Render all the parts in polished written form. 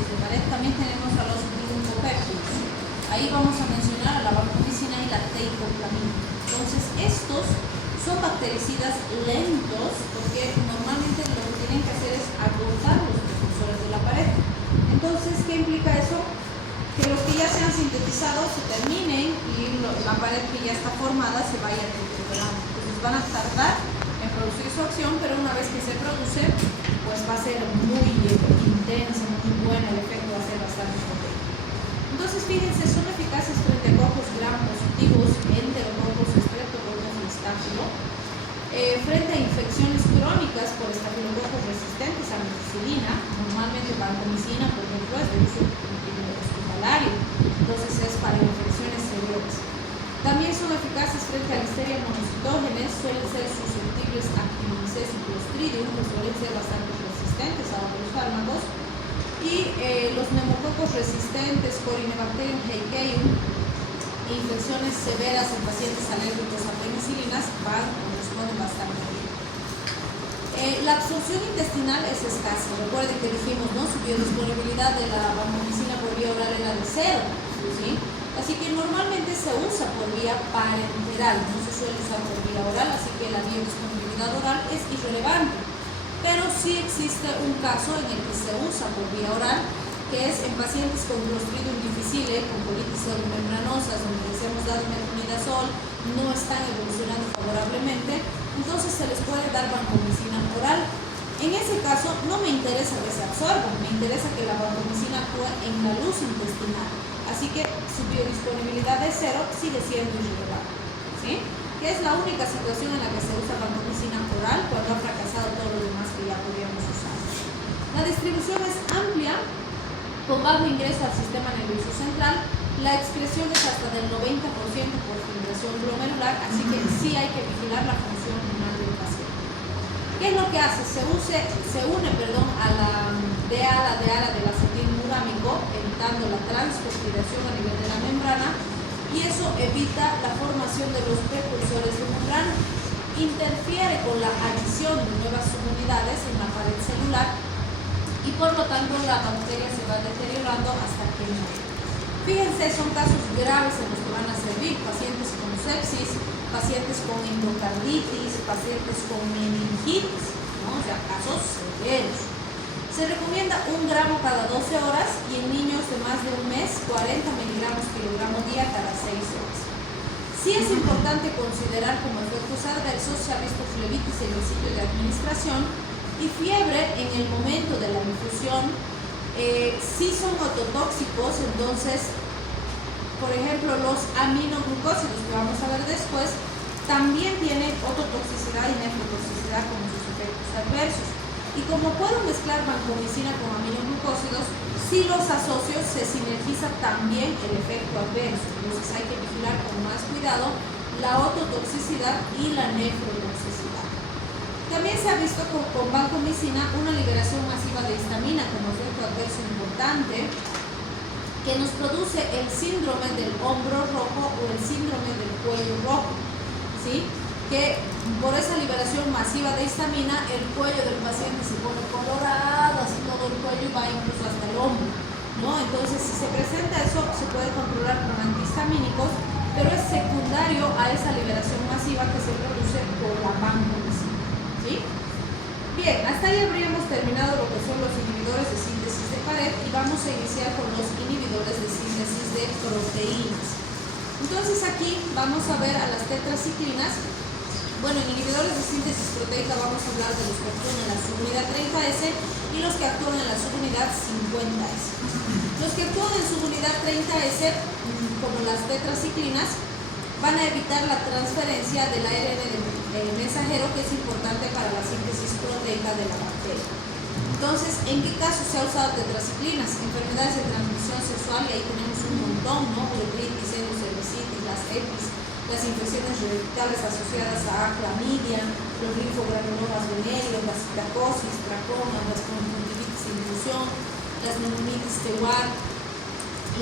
síntesis de pared, también tenemos a los glucopéptidos. Ahí vamos a mencionar a la vancomicina y la teicoplamina. Entonces, estos son bactericidas lentos porque normalmente lo que tienen que hacer es agotar los precursores de la pared. Entonces, ¿qué implica eso? Que los que ya se han sintetizado se terminen y la pared que ya está formada se vaya deteriorando. Entonces, van a tardar en producir su acción, pero una vez que se produce, pues va a ser muy intenso, muy bueno, el efecto va a ser bastante potente. Entonces, fíjense, son eficaces frente a cocos gram positivos, enterococos, streptococcus y estáfilo, frente a infecciones crónicas por estafilococos resistentes a methicilina, normalmente vancomicina, por ejemplo, es de uso hospitalario, entonces es para infecciones severas. También son eficaces frente a Listeria monocitógenes, suelen ser susceptibles a Actinomyces y Clostridium, que suelen ser bastante resistentes a otros fármacos, y los neumococos resistentes, Corynebacterium haekeum, infecciones severas en pacientes alérgicos a penicilinas responden bastante bien. La absorción intestinal es escasa. Recuerden que dijimos, ¿no? Su biodisponibilidad de la vancomicina por vía oral era de 0, ¿sí? Así que normalmente se usa por vía parenteral, no se suele usar por vía oral, así que la biodisponibilidad oral es irrelevante. Pero sí existe un caso en el que se usa por vía oral, que es en pacientes con Clostridium difficile, con colitis membranosas, donde les hemos dado metronidazol, no están evolucionando favorablemente, entonces se les puede dar vancomicina oral. En ese caso no me interesa que se absorba, me interesa que la vancomicina actúe en la luz intestinal, así que su biodisponibilidad de 0 sigue siendo irrelevante, ¿sí? Que es la única situación en la que se usa vancomicina oral cuando ha fracasado todo lo demás que ya podríamos usar. La distribución es amplia, con bajo ingreso al sistema nervioso central, la excreción es hasta del 90% por filtración glomerular, así que sí hay que vigilar la función renal del paciente. ¿Qué es lo que hace? Se une a la DEA del acetilmurámico, evitando la transpeptidación a nivel de la membrana, y eso evita la formación de los precursores de membrana. Interfiere con la adición de nuevas subunidades en la pared celular y por lo tanto la bacteria se va deteriorando hasta que muere. Fíjense, son casos graves en los que van a servir pacientes con sepsis, pacientes con endocarditis, pacientes con meningitis, ¿no? O sea, casos severos. Se recomienda 1 gramo cada 12 horas y en niños de más de un mes 40 miligramos kilogramo día cada 6 horas. Sí es importante considerar como efectos adversos, se ha visto flebitis en el sitio de administración y fiebre en el momento de la infusión. Sí son ototóxicos, entonces, por ejemplo, los aminoglucósidos que vamos a ver después también tienen ototoxicidad y nefrotoxicidad como sus efectos adversos. Y como puedo mezclar vancomicina con aminoglucósidos, si los asocio se sinergiza también el efecto adverso. Entonces hay que vigilar con más cuidado la ototoxicidad y la nefrotoxicidad. También se ha visto con vancomicina una liberación masiva de histamina como efecto adverso importante que nos produce el síndrome del hombro rojo o el síndrome del cuello rojo, ¿sí? Que por esa liberación masiva de histamina el cuello del paciente se pone colorado, así todo el cuello y va incluso hasta el hombro, ¿no? Entonces, si se presenta eso, se puede controlar con antihistamínicos, pero es secundario a esa liberación masiva que se produce por la vancomicina, ¿sí? Bien, hasta ahí habríamos terminado lo que son los inhibidores de síntesis de pared y vamos a iniciar con los inhibidores de síntesis de proteínas. Entonces aquí vamos a ver a las tetraciclinas. Bueno, en inhibidores de síntesis proteica vamos a hablar de los que actúan en la subunidad 30S y los que actúan en la subunidad 50S. Los que actúan en subunidad 30S, como las tetraciclinas, van a evitar la transferencia del ARN mensajero, que es importante para la síntesis proteica de la bacteria. Entonces, ¿en qué caso se ha usado tetraciclinas? Enfermedades de transmisión sexual, y ahí tenemos un montón, ¿no? Uretritis, endocervicitis, las EPIs, las infecciones rectales asociadas a clamidia, los linfogranulomas venéreos, la citacosis, tracomas, las conjuntivitis e inclusión, las pneumonitis terroir,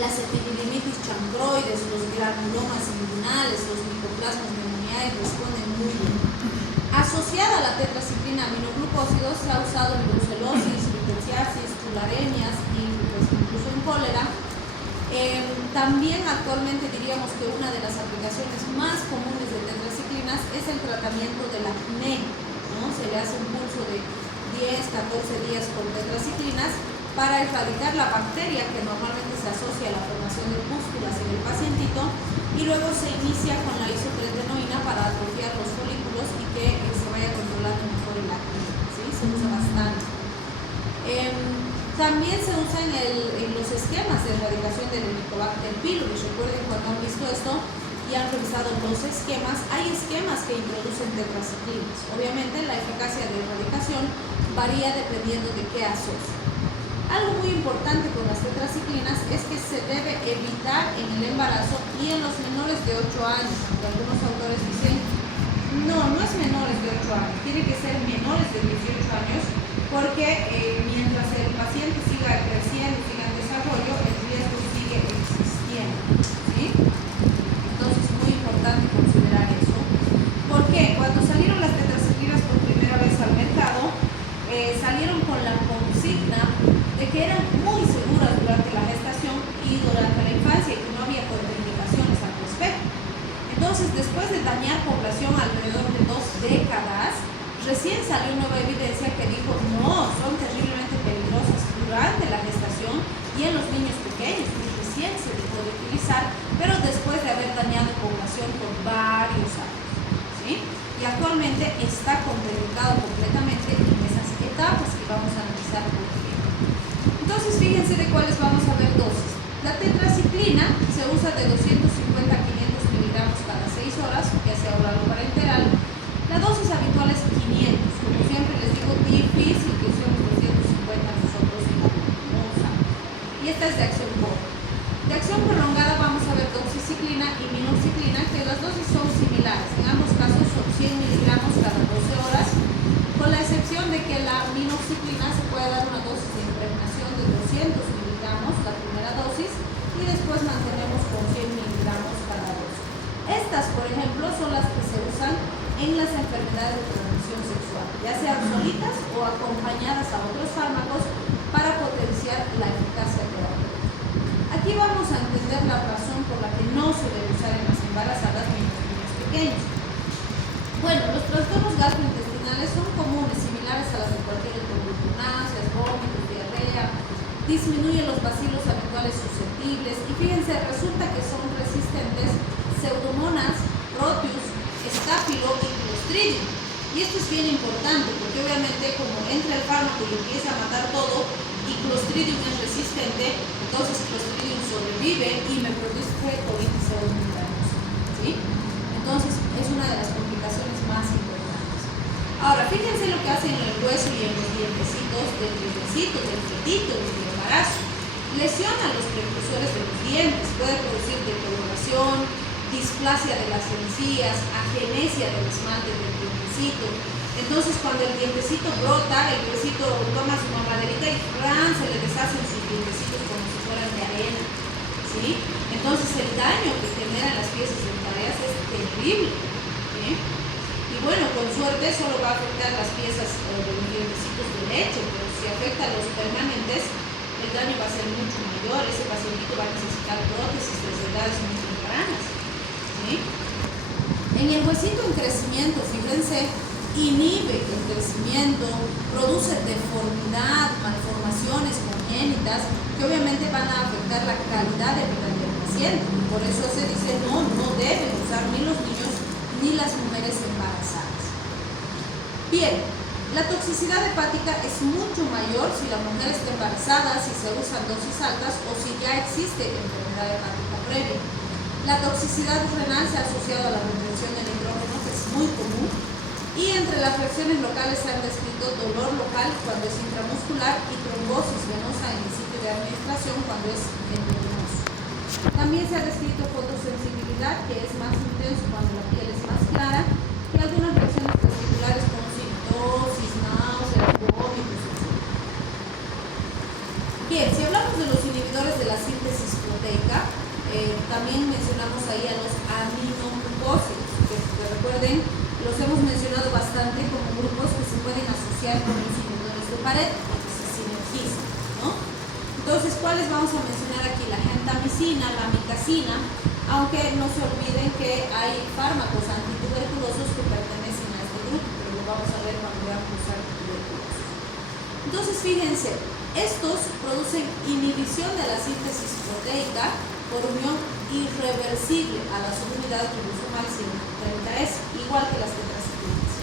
las epididimitis chancroides, los granulomas inguinales, los micoplasmas pneumoniae responden muy bien. Asociada a la tetraciclina aminoglucósidos se ha usado en brucelosis, rickettsiasis, tularemias y incluso en cólera. También actualmente diríamos que una de las aplicaciones más comunes de tetraciclinas es el tratamiento del acné, ¿no? Se le hace un curso de 10-14 días con tetraciclinas para erradicar la bacteria que normalmente se asocia a la formación de pústulas en el pacientito, y luego se inicia con la isotretinoína para atrofiar los folículos y que se vaya controlando mejor el acné, ¿sí? Se usa bastante. También se usa en los esquemas de erradicación del Helicobacter pylori. Recuerden, cuando han visto esto y han revisado los esquemas, hay esquemas que introducen tetraciclinas. Obviamente la eficacia de erradicación varía dependiendo de qué asocio. Algo muy importante con las tetraciclinas es que se debe evitar en el embarazo y en los menores de 8 años, aunque algunos autores dicen no es menores de 8 años, tiene que ser menores de 18 años, porque mientras el paciente siga creciendo, siga en desarrollo, el riesgo sigue existiendo, ¿sí? Entonces es muy importante considerar eso. ¿Por qué? Cuando salieron las tetraciclinas por primera vez al mercado, salieron con la consigna de que eran muy seguras durante la gestación y durante la infancia y que no había contraindicaciones al respecto. Entonces, después de dañar población alrededor de 2 décadas, recién salió nueva evidencia que dijo no, son terriblemente peligrosas durante la gestación y en los niños pequeños, y recién se dejó de utilizar, pero después de haber dañado población por varios años, ¿sí? Y actualmente está contraindicado completamente en esas etapas que vamos a analizar por ejemplo. Entonces, fíjense de cuáles vamos a ver dosis. La tetraciclina se usa de 250 a 500 miligramos cada 6 horas, ya sea oral o parenteral. La dosis habitual es 500. Como siempre les digo, difícil que usemos 250 nosotros en la no usamos. Y esta es de acción corta. De acción prolongada vamos a ver doxiciclina y minoxiclina, que las dosis son similares. En ambos casos son 100 miligramos cada 12 horas, con la excepción de que la minoxiclina se puede dar una dosis de impregnación de 200 miligramos la primera dosis y después mantenemos con 100 miligramos cada dosis. Estas, por ejemplo, son las que se usan en las enfermedades de transmisión sexual, ya sean solitas o acompañadas a otros fármacos para potenciar la eficacia terapéutica. Aquí vamos a entender la razón por la que no se debe usar en las embarazadas ni en los niños pequeños. Bueno, los trastornos gastrointestinales son comunes, similares a las de cualquier otro grupo: náuseas, vómitos, diarrea, disminuyen los bacilos habituales susceptibles y fíjense, resulta que son resistentes Pseudomonas, Proteus, Estáfilo y Clostridium. Y esto es bien importante porque obviamente como entra el fármaco y empieza a matar todo y Clostridium es resistente, entonces Clostridium sobrevive y me produce colitis pseudomembranosa, ¿sí? Entonces es una de las complicaciones más importantes. Ahora, fíjense lo que hace en el hueso y en los dientecitos del bebecito, del fetito, del embarazo. Lesiona los precursores de los dientes, puede producir decoloración, displasia de las encías, agenesia del esmalte del dientecito. Entonces, cuando el dientecito brota, el huesito toma su mamaderita y se le deshacen sus dientecitos como si fueran de arena, ¿sí? Entonces, el daño que generan las piezas dentarias es terrible, ¿sí? Y bueno, con suerte solo va a afectar las piezas de los dientecitos de leche, pero si afecta a los permanentes, el daño va a ser mucho mayor. Ese pacientito va a necesitar prótesis desde edades muy tempranas, ¿sí? En el huesito en crecimiento, fíjense, inhibe el crecimiento, produce deformidad, malformaciones congénitas que obviamente van a afectar la calidad de vida del paciente. Por eso se dice no deben usar ni los niños ni las mujeres embarazadas. Bien, la toxicidad hepática es mucho mayor si la mujer está embarazada, si se usan dosis altas o si ya existe enfermedad hepática previa. La toxicidad renal se ha asociado a la retención de nitrógeno, que es muy común, y entre las reacciones locales se han descrito dolor local cuando es intramuscular y trombosis venosa en el sitio de administración cuando es endovenoso. También se ha descrito fotosensibilidad, que es más intenso cuando la piel es más clara, y algunas reacciones testiculares como psicosis, náuseas, vómitos, etc. Bien, si hablamos de los inhibidores de la síntesis proteica, también mencionamos ahí a los aminoglucósidos, que recuerden, los hemos mencionado bastante como grupos que se pueden asociar con los inhibidores de pared, porque se sinergizan, ¿no? Entonces, ¿cuáles vamos a mencionar aquí? La gentamicina, la amicacina, aunque no se olviden que hay fármacos antituberculosos que pertenecen a este grupo, pero lo vamos a ver cuando veamos los antituberculosos. Entonces, fíjense, estos producen inhibición de la síntesis proteica por unión irreversible a la subunidad ribosomal 130S, igual que las tetraciclinas.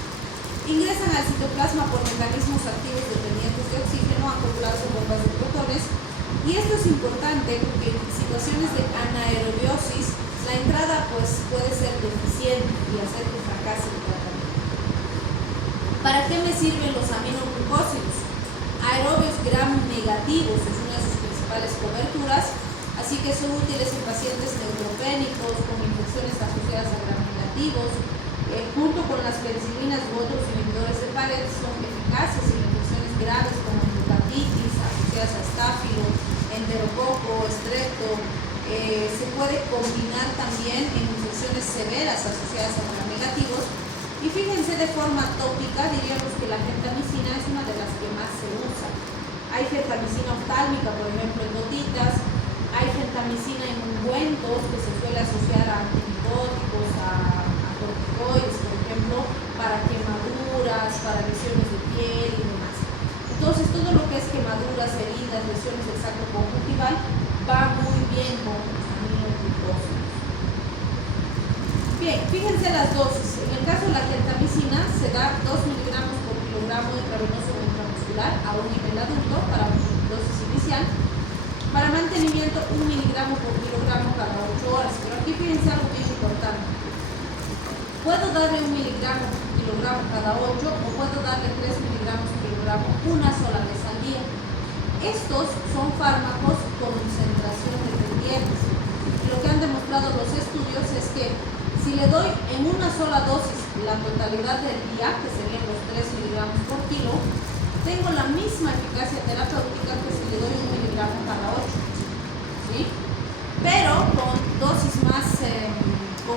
Ingresan al citoplasma por mecanismos activos dependientes de oxígeno acumulados en bombas de protones, y esto es importante porque en situaciones de anaerobiosis la entrada pues puede ser deficiente y hacer que fracase el tratamiento. ¿Para qué me sirven los aminoglucósidos? Aerobios gram negativos es una de sus principales coberturas, así que son útiles en pacientes neutropénicos con infecciones asociadas a gram negativos. Junto con las penicilinas u otros inhibidores de pared son eficaces en infecciones graves como hepatitis asociadas a estáfilo, enterococo, estrepto. Se puede combinar también en infecciones severas asociadas a gram negativos. Y fíjense, de forma tópica diríamos que la gentamicina es una de las que más se usa. Hay gentamicina oftálmica, por ejemplo, en gotitas. Hay gentamicina en ungüentos que se suele asociar a antimicóticos, a corticoides, por ejemplo, para quemaduras, para lesiones de piel y demás. Entonces, todo lo que es quemaduras, heridas, lesiones del saco conjuntival va muy bien con aminoglucósidos. Bien, fíjense las dosis. En el caso de la gentamicina se da 2 miligramos por kilogramo intravenoso o intramuscular a un nivel adulto para dosis inicial. Para mantenimiento, 1 miligramo por kilogramo cada 8 horas. Pero aquí fíjense algo bien importante. Puedo darle 1 miligramo por kilogramo cada 8 o puedo darle 3 miligramos por kilogramo una sola vez al día. Estos son fármacos con concentración dependientes. Lo que han demostrado los estudios es que si le doy en una sola dosis la totalidad del día, que serían los 3 miligramos por kilo, tengo la misma eficacia terapéutica que si le doy 1 miligramo cada 8. ¿Sí? Pero con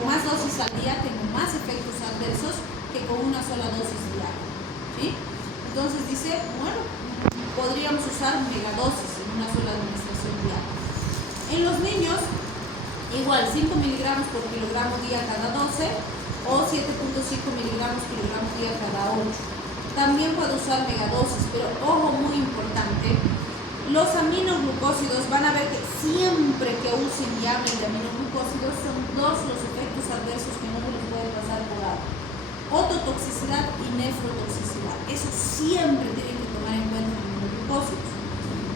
más dosis al día tengo más efectos adversos que con una sola dosis diaria. ¿Sí? Entonces dice, bueno, podríamos usar megadosis en una sola administración diaria. En los niños, igual 5 miligramos por kilogramo día cada 12 o 7.5 miligramos kilogramo día cada 8. También puedo usar megadosis, pero ojo, muy importante, los aminoglucósidos van a ver que siempre que usen llamen de aminoglucósidos son dos los efectos adversos que no se les puede pasar por alto: ototoxicidad y nefrotoxicidad. Eso siempre tienen que tomar en cuenta en aminoglucósidos.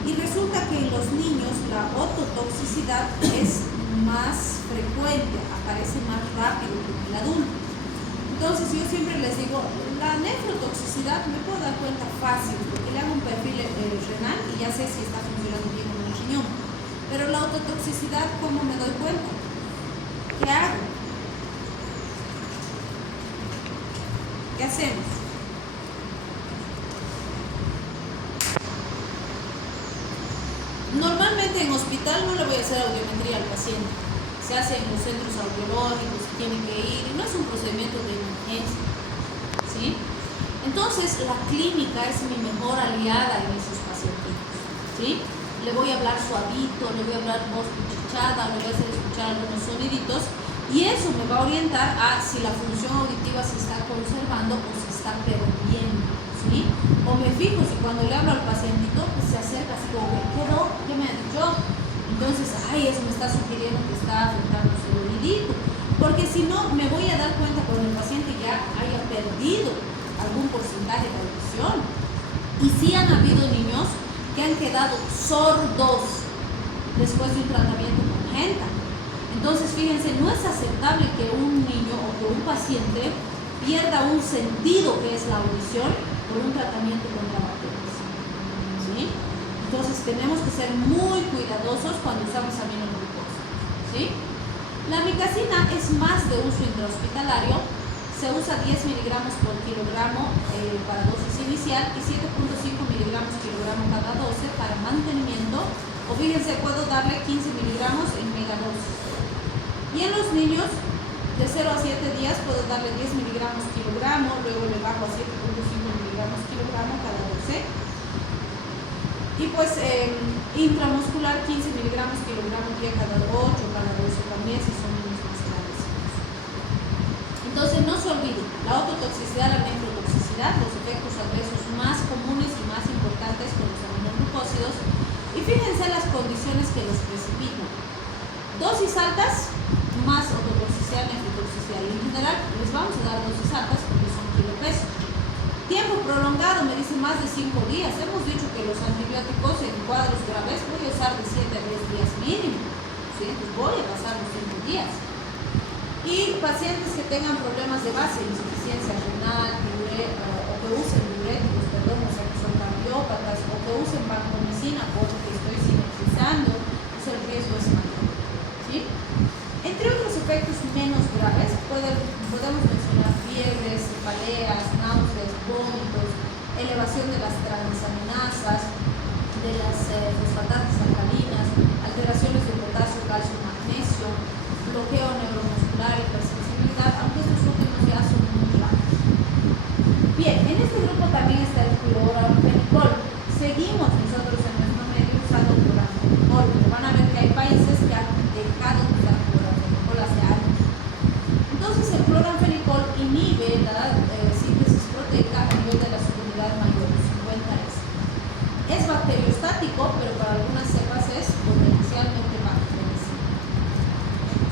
Y resulta que en los niños la ototoxicidad es más frecuente, aparece más rápido que en el adulto. Entonces yo siempre les digo, la nefrotoxicidad me puedo dar cuenta fácil porque le hago un perfil renal y ya sé si está funcionando bien o no el riñón. Pero la ototoxicidad, ¿cómo me doy cuenta? ¿Qué hago? ¿Qué hacemos? Normalmente en hospital no le voy a hacer audiometría al paciente. Se hace en los centros audiológicos, tienen que ir, y no es un procedimiento de emergencia. ¿Sí? Entonces, la clínica es mi mejor aliada en esos pacientes. ¿Sí? Le voy a hablar suavito, le voy a hablar voz cuchichada, le voy a hacer escuchar algunos soniditos, y eso me va a orientar a si la función auditiva se está conservando o se está perdiendo. ¿Sí? O me fijo si cuando le hablo al pacientito pues se acerca así como, ¿qué quedó? ¿Qué me ha dicho? Entonces, eso me está sugiriendo que está afectando su oídito. Porque si no, me voy a dar cuenta cuando el paciente ya haya perdido algún porcentaje de audición. Y sí han habido niños que han quedado sordos después de un tratamiento con genta. Entonces, fíjense, no es aceptable que un niño o que un paciente pierda un sentido que es la audición por un tratamiento contra bacterias. ¿Sí? Entonces tenemos que ser muy cuidadosos cuando usamos aminoglucósidos. ¿Sí? La amicacina es más de uso intrahospitalario, se usa 10 miligramos por kilogramo para dosis inicial y 7.5 miligramos kilogramo cada 12 para mantenimiento, o fíjense, puedo darle 15 miligramos en megadosis. Y en los niños de 0 a 7 días puedo darle 10 miligramos kilogramo, luego le bajo a 7.5 miligramos kilogramo cada 12. Y pues intramuscular kilogramo día cada 8, cada 12 también si son niños más grandes. Entonces no se olviden, la ototoxicidad, la nefrotoxicidad, los efectos adversos más comunes y más importantes con los aminoglucósidos. Y fíjense las condiciones que les precipitan. Dosis altas, más ototoxicidad, nefrotoxicidad. En general les vamos a dar dosis altas porque son kilopeso. Tiempo prolongado, me dice más de 5 días. Hemos dicho que los antibióticos en cuadros graves voy a usar de 7 a 10 días mínimo. ¿Sí? Entonces voy a pasar los 5 días. Y pacientes que tengan problemas de base, insuficiencia renal, o que usen diuréticos, o sea que son cardiópatas, o que usen vancomicina porque estoy sintetizando, pues el riesgo es mayor. ¿Sí? Entre otros efectos menos graves, podemos mencionar fiebres, cefaleas, náuseas, vómitos, elevación de las transaminasas, de las fosfatatas alcalinas, alteraciones de potasio, calcio, magnesio, bloqueo neuromuscular, hipersensibilidad, aunque estos últimos ya son muy graves. Bien, en este grupo también está el cloranfenicol. Seguimos nosotros en nuestro medio usando cloranfenicol, pero van a ver que hay países que han dejado de usar cloranfenicol hace años. Entonces el cloranfenicol inhibe la síntesis proteica a nivel de la subunidad mayor, 50S. Es bacteriostático, pero para algunas cepas es potencialmente bactericida.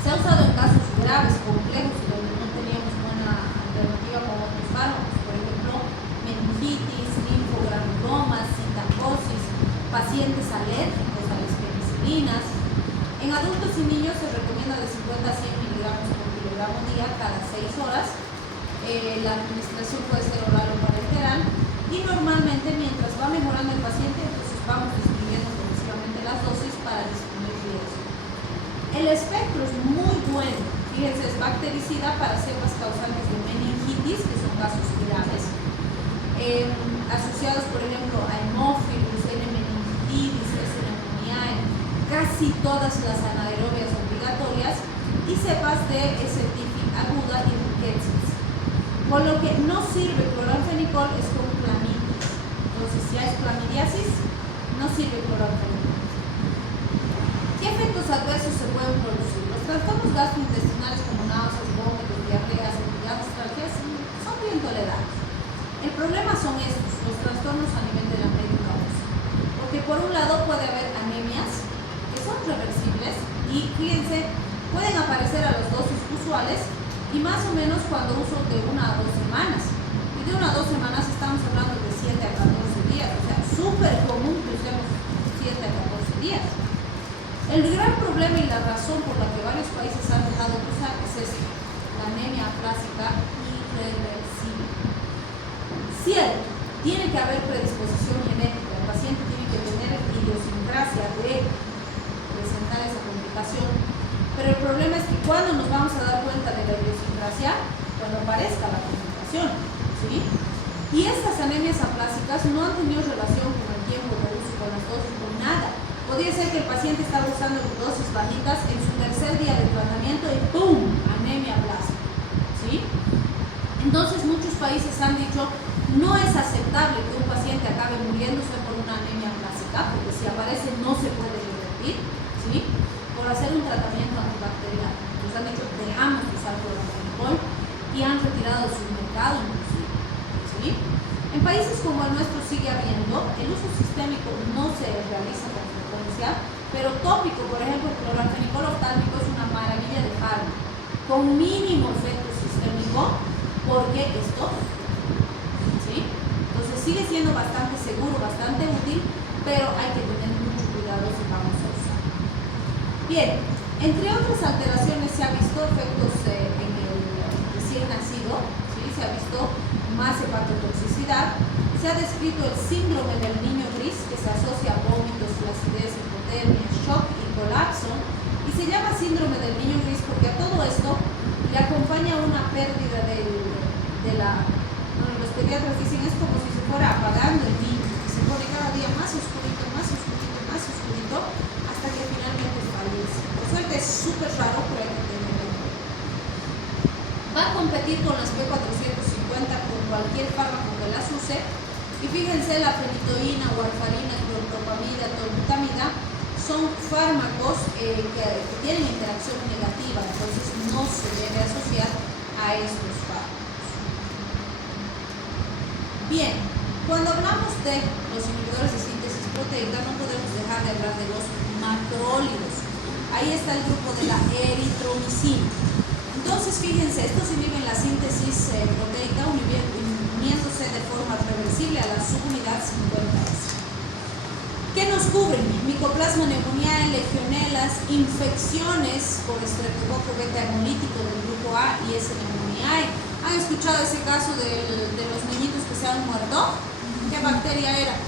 Se ha usado en casos graves, complejos, donde no teníamos buena alternativa con otros fármacos, por ejemplo, meningitis, linfogranulomas, citacosis, pacientes alérgicos a las penicilinas. En adultos y niños se recomienda de 50 a 100 miligramos por kilogramo día cada 6 horas. La administración puede ser oral o parenteral y normalmente mientras va mejorando el paciente, entonces vamos disminuyendo progresivamente las dosis para disminuir el riesgo. El espectro es muy bueno, fíjense, es bactericida para cepas causantes de meningitis, que son casos graves, asociados por ejemplo a hemófilos, N-meningitidis, S-pneumoniae, casi todas las anaerobias obligatorias y cepas de S-típica aguda y rickettsias. Con lo que no sirve cloranfenicol es con clamidias. Entonces, si hay clamidiasis, no sirve cloranfenicol. ¿Qué efectos adversos se pueden producir? Los trastornos gastrointestinales como náuseas, vómitos, diarreas, estralgias son bien tolerados. El problema son estos, los trastornos a nivel de la médula ósea. Porque por un lado puede haber anemias que son reversibles y fíjense, pueden aparecer a las dosis usuales y más o menos cuando uso de 1 a 2 semanas. Y de 1 a 2 semanas estamos hablando de 7 a 14 días, o sea, súper común que usemos 7 a 14 días. El gran problema y la razón por la que varios países han dejado de usar es esta, la anemia aplásica irreversible. Cierto, tiene que haber predisposición genética, el paciente tiene que tener idiosincrasia de presentar esa complicación, pero el problema es que cuando nos vamos a dar cuenta de la idiosincrasia, cuando aparezca la complicación, ¿sí? Y estas anemias aplásicas no han tenido relación con el tiempo de uso, con las dosis, con nada. Podría ser que el paciente estaba usando dosis bajitas en su tercer día de tratamiento y ¡pum! Anemia plástica, ¿sí? Entonces muchos países han dicho no es aceptable que un paciente acabe muriéndose por una anemia plástica, porque si aparece no se puede revertir, ¿sí? Por hacer un tratamiento antibacterial. Nos han dicho dejamos de usar cloranfenicol y han retirado de su mercado inclusive, ¿sí? En países como el nuestro sigue habiendo, el uso sistémico no se realiza con frecuencia, pero tópico, por ejemplo, el cloranfenicol oftálmico es una maravilla de fármaco, con mínimo efecto sistémico, porque es tópico, ¿sí? Entonces sigue siendo bastante seguro, bastante útil, pero hay que tener mucho cuidado si vamos a usar. Bien, entre otras alteraciones se ha visto efectos en el recién nacido, ¿sí? Se ha visto más hepatotoxicidad, se ha descrito el síndrome del niño gris que se asocia a vómitos, flacidez, hipotermia, shock y colapso, y se llama síndrome del niño gris porque a todo esto le acompaña una pérdida los pediatras dicen es como si se fuera apagando el niño, se pone cada día más oscurito, hasta que finalmente fallece. Por suerte es súper raro, pero hay que tenerlo en cuenta. Va a competir con las P450 con cualquier fármaco que las use, y fíjense, la fenitoína, warfarina, clorpropamida, tolbutamida son fármacos que tienen interacción negativa, entonces no se debe asociar a estos fármacos. Bien, cuando hablamos de los inhibidores de síntesis proteica, no podemos dejar de hablar de los macrólidos. Ahí está el grupo de la eritromicina. Entonces, fíjense, estos inhiben la síntesis proteica uniéndose de forma reversible a la subunidad 50S. ¿Qué nos cubren? Micoplasma pneumoniae, legionelas, infecciones por estreptococo beta hemolítico del grupo A y S pneumoniae. ¿Han escuchado ese caso de los niñitos que se han muerto? ¿Qué bacteria era?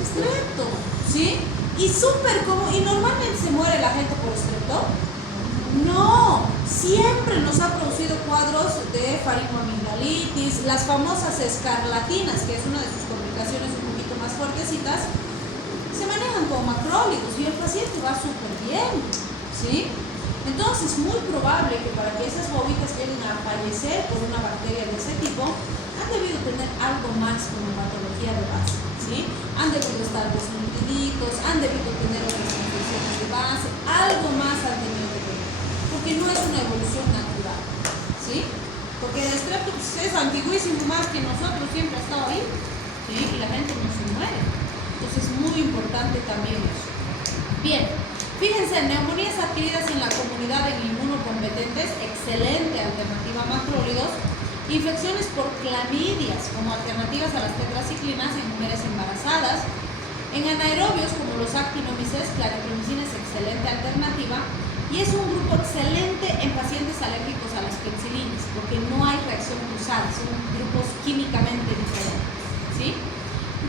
Estrepto, ¿sí? Y súper común. ¿Y normalmente se muere la gente por estrepto? No, siempre nos ha producido cuadros de faringoamigdalitis, las famosas escarlatinas, que es una de sus complicaciones un poquito más fuertecitas, se manejan como macrólidos y el paciente va súper bien, ¿sí? Entonces, muy probable que para que esas bobitas lleguen a fallecer por una bacteria de ese tipo, han debido tener algo más como patología de base, ¿sí? Han debido estar desnutriditos, han debido tener otras infecciones de base, algo más han tenido que tener, porque no es una evolución natural, ¿sí? Porque el estrepto es antiguísimo, más que nosotros, siempre ha estado ahí, ¿sí? Y la gente no se muere. Entonces es muy importante también eso. Bien, fíjense, neumonías adquiridas en la comunidad de inmunocompetentes, excelente alternativa a macrólidos. Infecciones por clamidias como alternativas a las tetraciclinas en mujeres embarazadas. En anaerobios como los actinomyces, claritromicina es excelente alternativa y es un grupo excelente en pacientes alérgicos a las penicilinas porque no hay reacción cruzada, son grupos químicamente diferentes, ¿sí?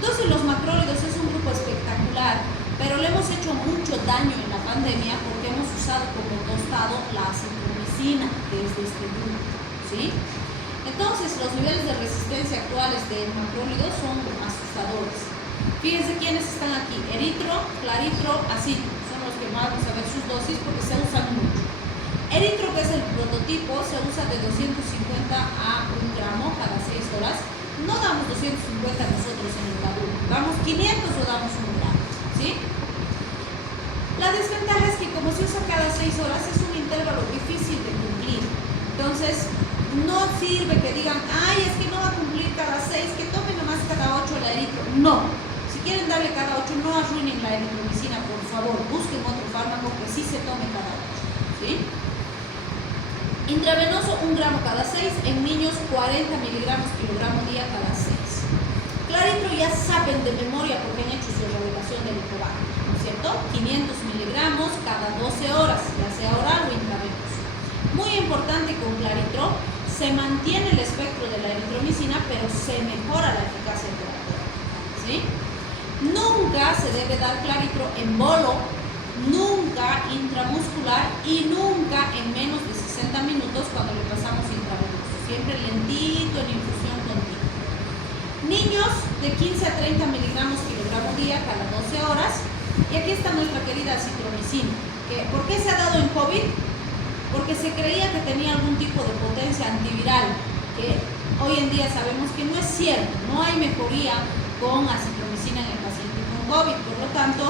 Entonces los macrólidos es un grupo espectacular, pero le hemos hecho mucho daño en la pandemia porque hemos usado como tostado la acitromicina, que es de este grupo, ¿sí? Entonces, los niveles de resistencia actuales de macrólidos son asustadores. Fíjense quiénes están aquí: eritro, claritro, acitro. Son los que vamos a ver sus dosis porque se usan mucho. Eritro, que es el prototipo, se usa de 250 a 1 gramo cada 6 horas. No damos 250 nosotros en el adulto, damos 500 o damos 1 gramo, ¿sí? La desventaja es que como se usa cada 6 horas es un intervalo difícil de cumplir. Entonces, no sirve que digan, ay, es que no va a cumplir cada 6, que tome nomás cada 8 la eritro. No, si quieren darle cada 8, no arruinen la eritromicina, por favor, busquen otro fármaco que sí se tome cada 8, ¿sí? Intravenoso 1 gramo cada 6, en niños 40 miligramos kilogramo día cada 6. Claritro ya saben de memoria porque han hecho su erradicación del licobacter, ¿no es cierto? 500 miligramos cada 12 horas, ya sea oral o intravenoso. Muy importante con claritro, se mantiene el espectro de la eritromicina, pero se mejora la eficacia terapéutica, ¿sí? Nunca se debe dar claritro en bolo, nunca intramuscular y nunca en menos de 60 minutos cuando le pasamos intravenoso. Siempre lentito en infusión continua. Niños de 15 a 30 miligramos kilogramo día cada 12 horas. Y aquí está nuestra querida acitromicina. ¿Por qué se ha dado en COVID? Porque se creía que tenía algún tipo de potencia antiviral, que hoy en día sabemos que no es cierto, no hay mejoría con acitromicina en el paciente con COVID, por lo tanto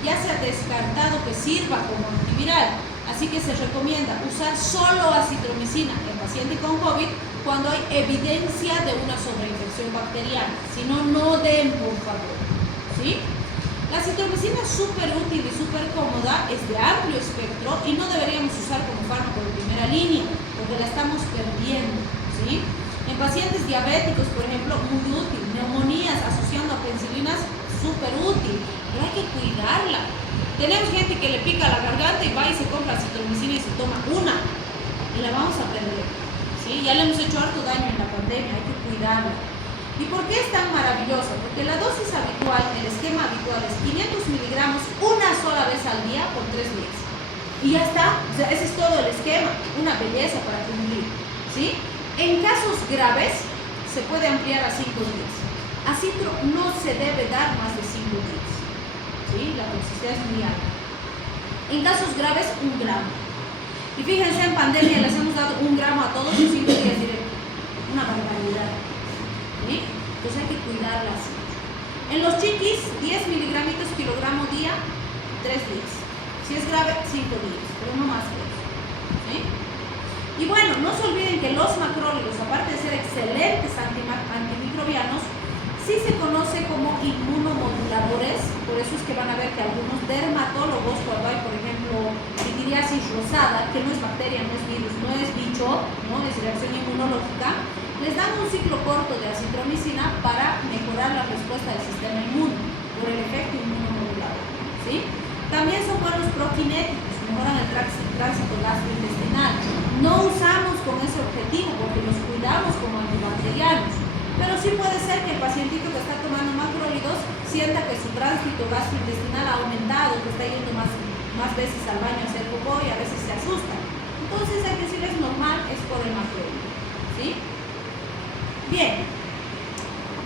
ya se ha descartado que sirva como antiviral, así que se recomienda usar solo acitromicina en paciente con COVID cuando hay evidencia de una sobreinfección bacteriana, si no, no den, por favor, ¿sí? La acitromicina es súper útil y súper cómoda, es de amplio espectro y no deberíamos usar como fármaco de primera línea porque la estamos perdiendo, ¿sí? En pacientes diabéticos, por ejemplo, muy útil. Neumonías asociando a penicilinas, súper útil, pero hay que cuidarla. Tenemos gente que le pica la garganta y va y se compra acitromicina y se toma una y la vamos a perder, ¿sí? Ya le hemos hecho harto daño en la pandemia, hay que cuidarla. ¿Y por qué es tan maravillosa? Porque la dosis habitual, el esquema habitual es 500 miligramos una sola vez al día por 3 días. Y ya está, o sea, ese es todo el esquema, una belleza para cumplir, ¿sí? En casos graves se puede ampliar a 5 días. Acitro no se debe dar más de 5 días, ¿sí? La toxicidad es muy alta. En casos graves, 1 gramo. Y fíjense, en pandemia les hemos dado 1 gramo a todos en 5 días directos. Una barbaridad. ¿Sí? Entonces hay que cuidarlas. En los chiquis, 10 miligramitos kilogramo día 5 días, pero no más que eso. ¿Sí? Y bueno, no se olviden que los macrólidos, aparte de ser excelentes antimicrobianos, sí se conoce como inmunomoduladores. Por eso es que van a ver que algunos dermatólogos, cuando hay, por ejemplo, litiasis rosada, que no es bacteria, no es virus, no es bicho, no es reacción inmunológica, les dan un ciclo corto de acitromicina para mejorar la respuesta del sistema inmune por el efecto inmunomodulador. ¿Sí? También son buenos prokinéticos, mejoran el tránsito gastrointestinal. No usamos con ese objetivo porque los cuidamos como antibacterianos, pero sí puede ser que el pacientito que está tomando macrólidos sienta que su tránsito gastrointestinal ha aumentado, que está yendo más veces al baño a hacer popó y a veces se asusta. Entonces hay que decir es normal, es por el macrólido. ¿Sí? Bien,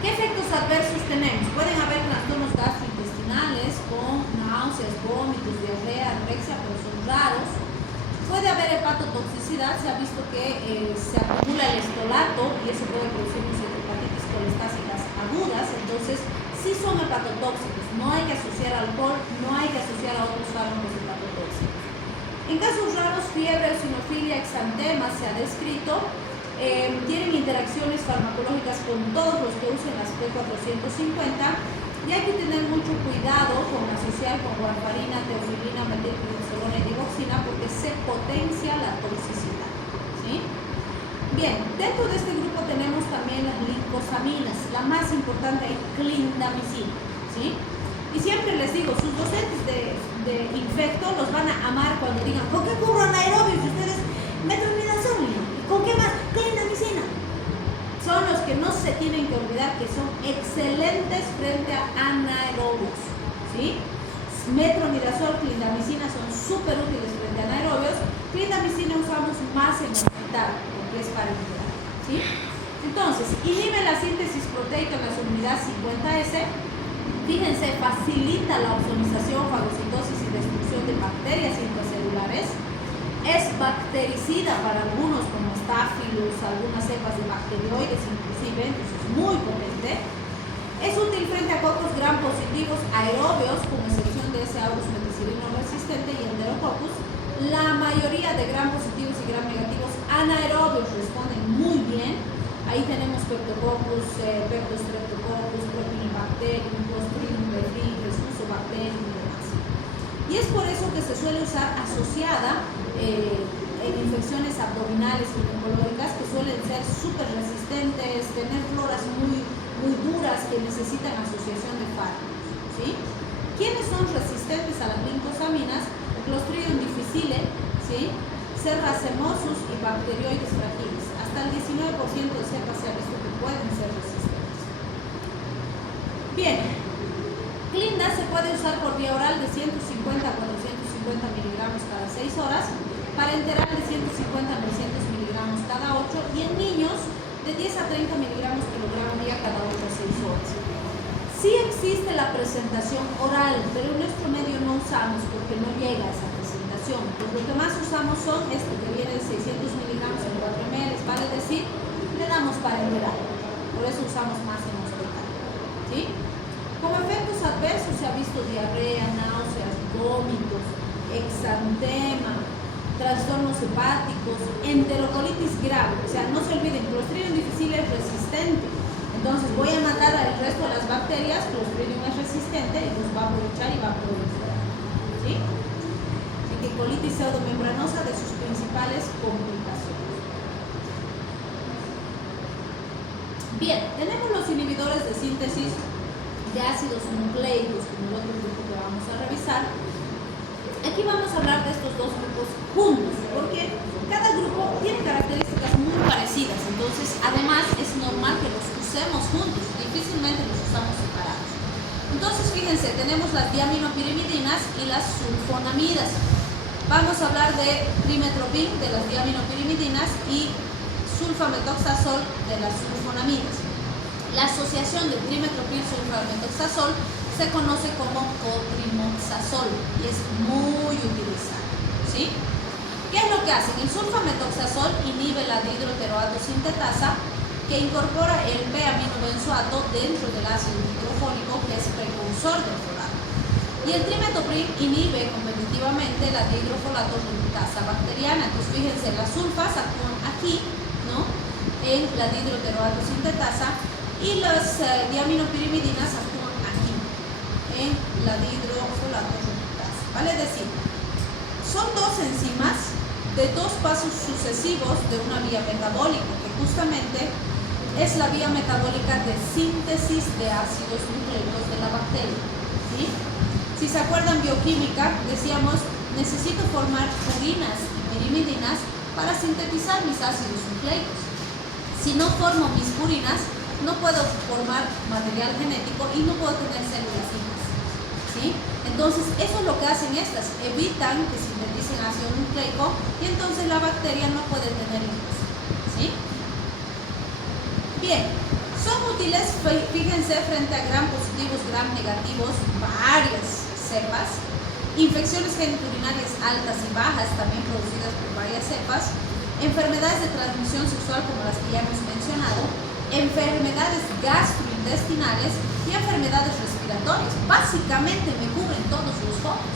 ¿qué efectos adversos tenemos? Pueden haber trastornos gastrointestinales con náuseas, vómitos, diarrea, anorexia, pero son raros. Puede haber hepatotoxicidad, se ha visto que se acumula el estolato y eso puede producir hepatitis colestásicas agudas, entonces sí son hepatotóxicos, no hay que asociar alcohol, no hay que asociar a otros fármacos hepatotóxicos. En casos raros, fiebre, eosinofilia, exantema se ha descrito. Tienen interacciones farmacológicas con todos los que usen las P450 y hay que tener mucho cuidado con asociar con warfarina, teofilina, metilprednisolona y digoxina porque se potencia la toxicidad. ¿Sí? Bien, dentro de este grupo tenemos también las lincosaminas, la más importante es clindamicina. ¿Sí? Y siempre les digo, sus docentes de infecto los van a amar cuando digan, ¿con qué cubro anaerobios? Y ustedes, metronidazol, ¿con qué más? Clindamicina. Son los que no se tienen que olvidar que son excelentes frente a anaerobios. ¿Sí? Metronidazol, clindamicina son súper útiles frente a anaerobios. Clindamicina usamos más en hospital, porque es para integrar. ¿Sí? Entonces, inhibe la síntesis proteica en la subunidad 50S. Fíjense, facilita la ozonización, fagocitosis y destrucción de bacterias intracelulares. Es bactericida para algunos como Staphylococcus, algunas cepas de bacterioides inclusive, entonces es muy potente. Es útil frente a cocos gram positivos aerobios, con excepción de ese Aurus meticilino resistente y Enterococcus. La mayoría de gram positivos y gram negativos anaerobios responden muy bien. Ahí tenemos Streptococcus, Peptostreptococcus, Propionibacterium, Clostridium perfringens, Fusobacterium y demás. Y es por eso que se suele usar asociada en infecciones abdominales ginecológicas que suelen ser súper resistentes, tener floras muy duras que necesitan asociación de fármacos. ¿Sí? ¿Quiénes son resistentes a las lincosaminas? Clostridium difficile, ¿sí? Serracemosus y Bacteroides fragilis. Hasta el 19% de cepas se ha visto que pueden ser resistentes. Bien, Clinda se puede usar por vía oral de 150 a 450 miligramos cada 6 horas, parenteral de 150 a 900 miligramos cada 8 y en niños de 10 a 30 miligramos kilogramo día cada 8 a 6 horas. Sí existe la presentación oral, pero en nuestro medio no usamos porque no llega a esa presentación. Pues lo que más usamos son esto que viene de 600 miligramos en 4 ml, vale decir, le damos parenteral. Por eso usamos más en hospital. ¿Sí? Como efectos adversos se ha visto diarrea, náuseas, vómitos, exantema, trastornos hepáticos, enterocolitis grave. O sea, no se olviden, Clostridium difficile es resistente. Entonces voy a matar al resto de las bacterias, Clostridium es resistente y los va a aprovechar y va a proliferar. ¿Sí? Así que colitis pseudomembranosa de sus principales complicaciones. Bien, tenemos los inhibidores de síntesis de ácidos nucleicos, como el otro grupo que vamos a revisar. Aquí vamos a hablar de estos dos grupos juntos, porque cada grupo tiene características muy parecidas, entonces además es normal que los usemos juntos, difícilmente los usamos separados. Entonces fíjense, tenemos las diaminopirimidinas y las sulfonamidas. Vamos a hablar de trimetoprim de las diaminopirimidinas y sulfametoxazol de las sulfonamidas. La asociación de trimetoprim-sulfametoxazol se conoce como cotrimoxazol y es muy utilizada. ¿Sí? ¿Qué es lo que hacen? El sulfametoxazol inhibe la dihidroteroato sintetasa que incorpora el p-aminobenzoato dentro del ácido hidrofólico que es precursor del folato. Y el trimethoprim inhibe competitivamente la dihidrofolato reductasa bacteriana. Entonces fíjense, las sulfas actúan aquí, ¿no?, en la dihidroteroato sintetasa, y las diaminopirimidinas actúan aquí, en la dihidrofolato reductasa. Vale decir, son dos enzimas de dos pasos sucesivos de una vía metabólica, que justamente es la vía metabólica de síntesis de ácidos nucleicos de la bacteria, ¿sí? Si se acuerdan bioquímica, decíamos, necesito formar purinas y pirimidinas para sintetizar mis ácidos nucleicos. Si no formo mis purinas, no puedo formar material genético y no puedo tener células hijas, ¿sí? Entonces, eso es lo que hacen estas, evitan que sinteticen ácido nucleico y entonces la bacteria no puede tener hijas, ¿sí? Bien, son útiles, fíjense, frente a gram positivos, gram negativos, varias cepas, infecciones geniturinarias altas y bajas, también producidas por varias cepas, enfermedades de transmisión sexual como las que ya hemos mencionado, enfermedades gastrointestinales y enfermedades respiratorias. Básicamente me cubren todos los focos,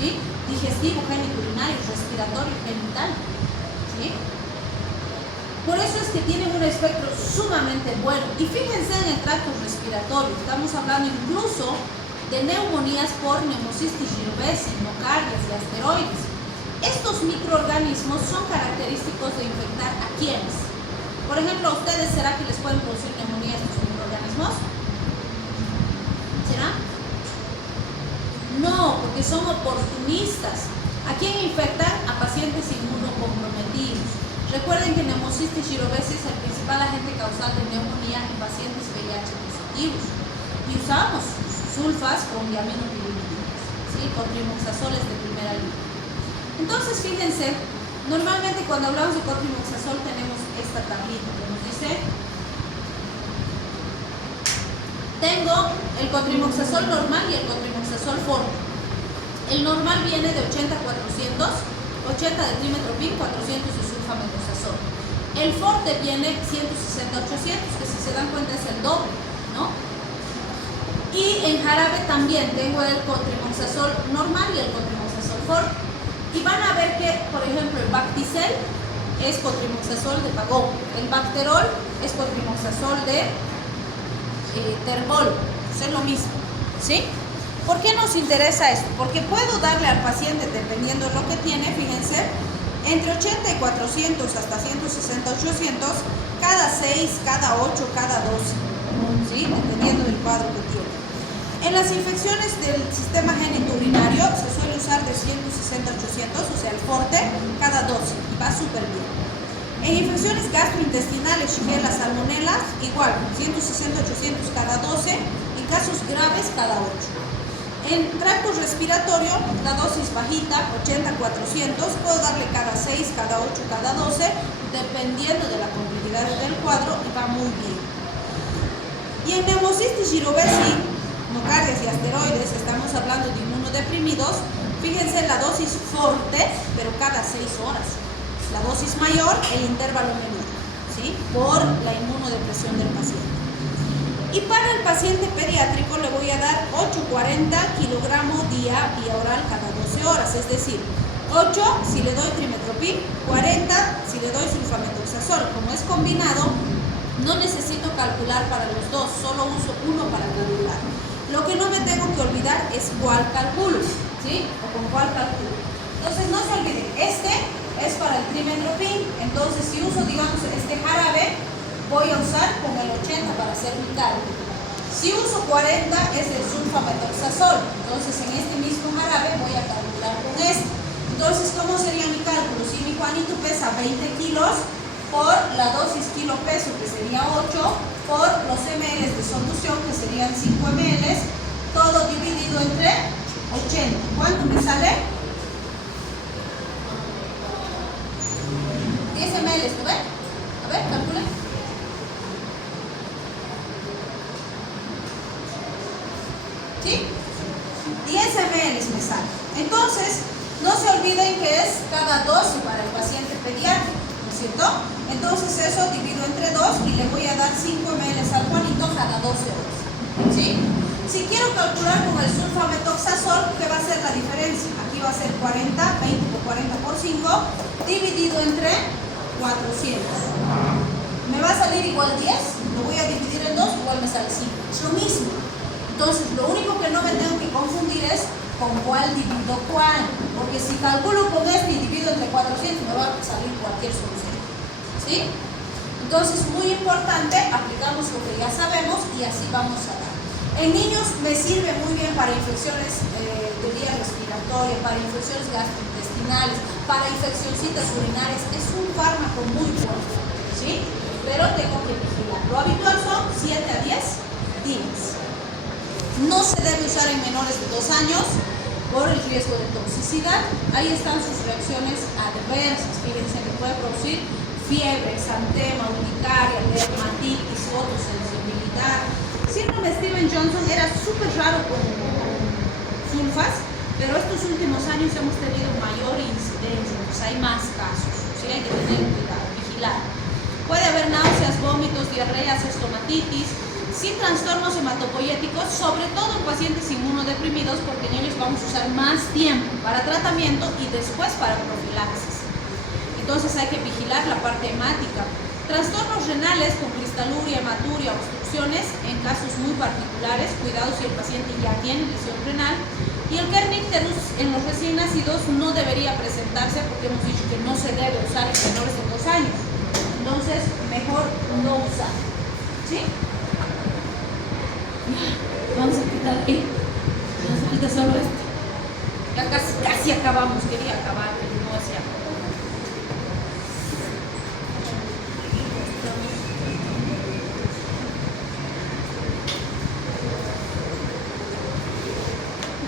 ¿sí? Digestivo, genitourinario, respiratorio, genital, ¿sí? Por eso es que tienen un espectro sumamente bueno. Y fíjense en el tracto respiratorio, estamos hablando incluso de neumonías por Pneumocystis jirovecii, nocardias y asteroides. Estos microorganismos son característicos de infectar a quienes. Por ejemplo, ¿a ustedes será que les pueden producir neumonía estos microorganismos? ¿Será? No, porque son oportunistas. ¿A quién infectan? A pacientes inmunocomprometidos. Recuerden que Pneumocystis jirovecii es el principal agente causal de neumonía en pacientes VIH positivos. Y usamos sulfas con diaminopirimidinas, ¿sí? Con trimoxazoles de primera línea. Entonces, fíjense, normalmente cuando hablamos de cotrimoxazol tenemos esta tablita que nos dice: tengo el cotrimoxazol normal y el cotrimoxazol forte. El normal viene de 80 a 400, 80 de trimethoprim, 400 de sulfamethoxazol. El forte viene 160 a 800, que si se dan cuenta es el doble, ¿no? Y en jarabe también tengo el cotrimoxazol normal y el cotrimoxazol forte. Y van a ver que, por ejemplo, el Bacticel es cotrimoxazol de Pagón, el Bacterol es cotrimoxazol de Terbol, es lo mismo, ¿sí? ¿Por qué nos interesa esto? Porque puedo darle al paciente, dependiendo de lo que tiene, fíjense, entre 80 y 400 hasta 160, 800, cada 6, cada 8, cada 12, ¿sí? Dependiendo del cuadro que tiene. En las infecciones del sistema genitourinario se suele usar de 160 a 800, o sea, el forte, cada 12, y va súper bien. En infecciones gastrointestinales, Shigella, salmonella, igual, 160 a 800 cada 12, en casos graves cada 8. En tracto respiratorio, la dosis bajita, 80 a 400, puedo darle cada 6, cada 8, cada 12, dependiendo de la complejidad del cuadro, y va muy bien. Y en Pneumocystis jirovecii, nocardias y asteroides, estamos hablando de inmunodeprimidos, fíjense la dosis fuerte, pero cada 6 horas. La dosis mayor, el intervalo menor, ¿sí? Por la inmunodepresión del paciente. Y para el paciente pediátrico le voy a dar 8,40 kilogramos día vía oral cada 12 horas, es decir, 8 si le doy trimethoprim, 40 si le doy sulfamethoxazol. Como es combinado, no necesito calcular para los dos, solo uso uno para calcular. Lo que no me tengo que olvidar es cuál calculo, ¿sí? O con cuál calculo. Entonces no se olviden, este es para el trimethoprim. Entonces si uso, digamos, este jarabe, voy a usar con el 80 para hacer mi cálculo. Si uso 40 es el sulfamethoxazol. Entonces en este mismo jarabe voy a calcular con este. Entonces, ¿cómo sería mi cálculo? Si mi Juanito pesa 20 kilos, por la dosis kilo peso, que sería 8, por los ml de solución, que serían 5 ml, todo dividido entre 80. ¿Cuánto me sale? 10 ml, ¿tú ves? A ver, calcule. ¿Sí? 10 ml me sale. Entonces, no se olviden que es cada 12 para el paciente pediátrico, ¿no es cierto? Entonces eso divido entre 2 y le voy a dar 5 ml al Juanito cada 12 horas, ¿sí? Si quiero calcular con el sulfametoxazol, ¿qué va a ser la diferencia? Aquí va a ser 40, 20 por 40 por 5, dividido entre 400. ¿Me va a salir igual 10? Lo voy a dividir en 2, igual me sale 5. Es lo mismo. Entonces, lo único que no me tengo que confundir es con cuál divido cuál. Porque si calculo con este y divido entre 400, me va a salir cualquier solución. ¿Sí? Entonces, muy importante, aplicamos lo que ya sabemos y así vamos a dar. En niños me sirve muy bien para infecciones de vía respiratoria, para infecciones gastrointestinales, para infeccioncitas urinarias. Es un fármaco muy fuerte, ¿sí? Pero tengo que vigilar. Lo habitual son 7 a 10 días. No se debe usar en menores de 2 años por el riesgo de toxicidad. Ahí están sus reacciones adversas. Fíjense que puede producir fiebre, exantema, urticaria, dermatitis, fotosensibilidad. Síndrome Steven Johnson era súper raro con sulfas, pero estos últimos años hemos tenido mayor incidencia, pues hay más casos, ¿sí? Hay que tener cuidado, vigilar. Puede haber náuseas, vómitos, diarreas, estomatitis, sin trastornos hematopoyéticos, sobre todo en pacientes inmunodeprimidos, porque en ellos vamos a usar más tiempo para tratamiento y después para profilaxis. Entonces hay que vigilar la parte hemática. Trastornos renales con cristaluria, hematuria, obstrucciones en casos muy particulares, cuidado si el paciente ya tiene lesión renal. Y el kernicterus en los recién nacidos no debería presentarse porque hemos dicho que no se debe usar en menores de 2 años. Entonces, mejor no usar. ¿Sí? Vamos a quitar ahí. Nos falta solo este. Ya casi acabamos, quería acabar, pero no hacía.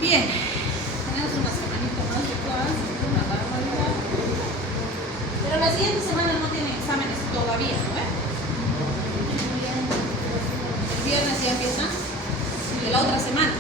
Bien, tenemos una semanita más de clase, una barbaridad. Pero la siguiente semana no tienen exámenes todavía, ¿no? El viernes ya empiezan, y de la otra semana.